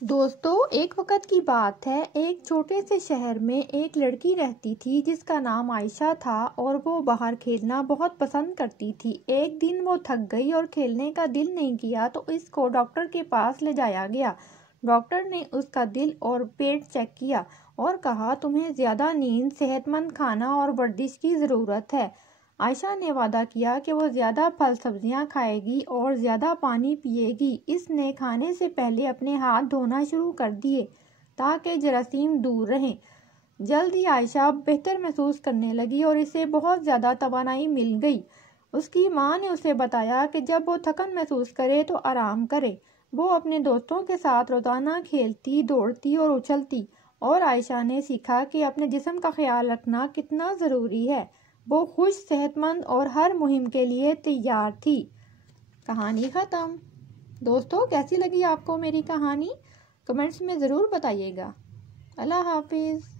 دوستو، ایک وقت کی بات ہے، ایک چھوٹے سے شہر میں ایک لڑکی رہتی تھی جس کا نام عائشہ تھا اور وہ باہر کھیلنا بہت پسند کرتی تھی۔ ایک دن وہ تھک گئی اور کھیلنے کا دل نہیں کیا تو اس کو ڈاکٹر کے پاس لے جایا گیا۔ ڈاکٹر نے اس کا دل اور پیٹ چیک کیا اور کہا، تمہیں زیادہ نیند، صحت مند کھانا اور ورزش کی ضرورت ہے۔ عائشہ نے وعدہ کیا کہ وہ زیادہ پھل سبزیاں کھائے گی اور زیادہ پانی پیے گی۔ اس نے کھانے سے پہلے اپنے ہاتھ دھونا شروع کر دیے تاکہ جراثیم دور رہیں۔ جلد ہی عائشہ بہتر محسوس کرنے لگی اور اسے بہت زیادہ توانائی مل گئی۔ اس کی ماں نے اسے بتایا کہ جب وہ تھکن محسوس کرے تو آرام کرے۔ وہ اپنے دوستوں کے ساتھ روزانہ کھیلتی، دوڑتی اور اچھلتی اور عائشہ نے سیکھا کہ اپنے جسم کا خیال رکھنا کتنا ضروری ہے۔ وہ خوش، صحت مند اور ہر مہم کے لیے تیار تھی۔ کہانی ختم۔ دوستو، کیسی لگی آپ کو میری کہانی؟ کمنٹس میں ضرور بتائیے گا۔ اللہ حافظ۔